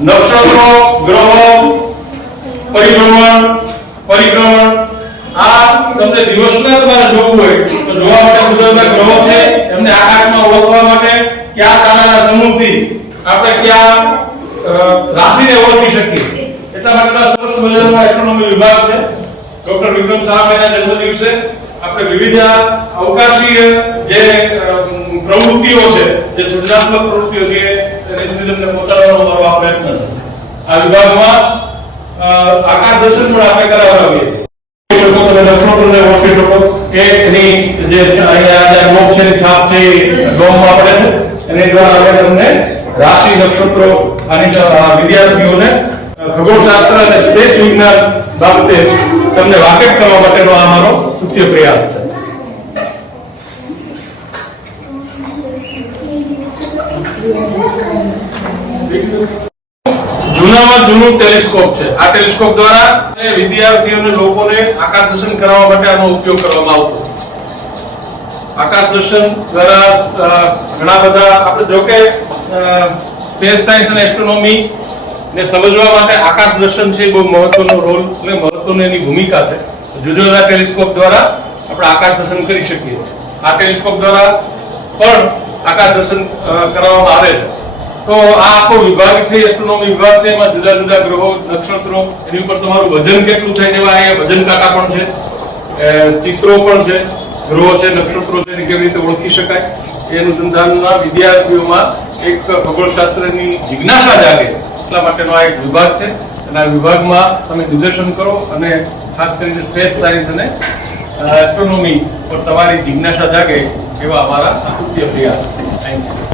નક્ષત્રો, ગ્રહો, પરિભ્રમણ આ તમને દિવસના તમારે જોવું હોય તો જોવા માટે જુદા જુદા ગ્રહો છે એમને આકાશમાં ઓળખવા માટે કયા તારાના સમૂહથી આપણે કયા રાશિને ઓળખી શકીએ એટલા માટેના સરસ મજાનો એસ્ટ્રોનોમી વિભાગ છે. ડોક્ટર વિક્રમ સારાભાઈના જન્મદિવસે આપણે વિવિધ અવકાશીય જે પ્રવૃત્તિઓ છે જે સૃજનાત્મક પ્રવૃત્તિઓ છે એની સુધી તમને પહોંચાડવાનો અમારો આ પ્રયત્ન છે. આ વિભાગમાં આકાશ દર્શન પણ આપણે કરાવડાવીએ છીએ. તમે નક્ષત્રોને ઓળખી શકો એની જે અહીંયા જે ગ્લોબ છે છાપ છે ગ્લોબમાં પડે છે એની દ્વારા આપણે તમને રાશિ નક્ષત્રો અને વિદ્યાર્થીઓને ખગોળશાસ્ત્ર અને સ્પેસ વિજ્ઞાન બાબતે તમને વાકેફ કરવા માટેનો આ અમારો મુખ્ય પ્રયાસ છે. જૂનામાં જૂનું ટેલિસ્કોપ છે. આ ટેલિસ્કોપ દ્વારા વિદ્યાર્થીઓને લોકોને આકાશ દર્શન કરાવવા માટે આનો ઉપયોગ કરવામાં આવતો. આકાશ દર્શન દ્વારા ઘણા બધા આપણે જો કે સ્પેસ સાયન્સ અને એસ્ટ્રોનોમી ને સમજવા માટે આકાશ દર્શન છે બહુ મહત્વનો રોલ અને મહત્વની એની ભૂમિકા છે. જુદા જુદા ટેલિસ્કોપ દ્વારા આપણે આકાશ દર્શન કરી શકીએ. આ ટેલિસ્કોપ દ્વારા પણ આકાશ દર્શન કરવામાં આવે છે. તો આ આખો વિભાગ છે એસ્ટ્રોનોમી વિભાગ છે. એમાં જુદા જુદા ગ્રહો, નક્ષત્રો, એની ઉપર તમારું વજન કેટલું થાય છે એવા વજન કાંટા પણ છે, ચિત્રો પણ છે, ગ્રહો છે, નક્ષત્રો છે, કેવી રીતે ઓળખી શકાય એ અનુસંધાનના વિદ્યાર્થીઓમાં એક ખગોળશાસ્ત્રની જિજ્ઞાસા જાગે એટલા માટેનો આ એક વિભાગ છે. અને આ વિભાગમાં તમે નિદર્શન કરો અને ખાસ કરીને સ્પેસ સાયન્સ અને એસ્ટ્રોનોમી પર તમારી જિજ્ઞાસા જાગે એવા અમારા મુખ્ય પ્રયાસ છે. Thank you.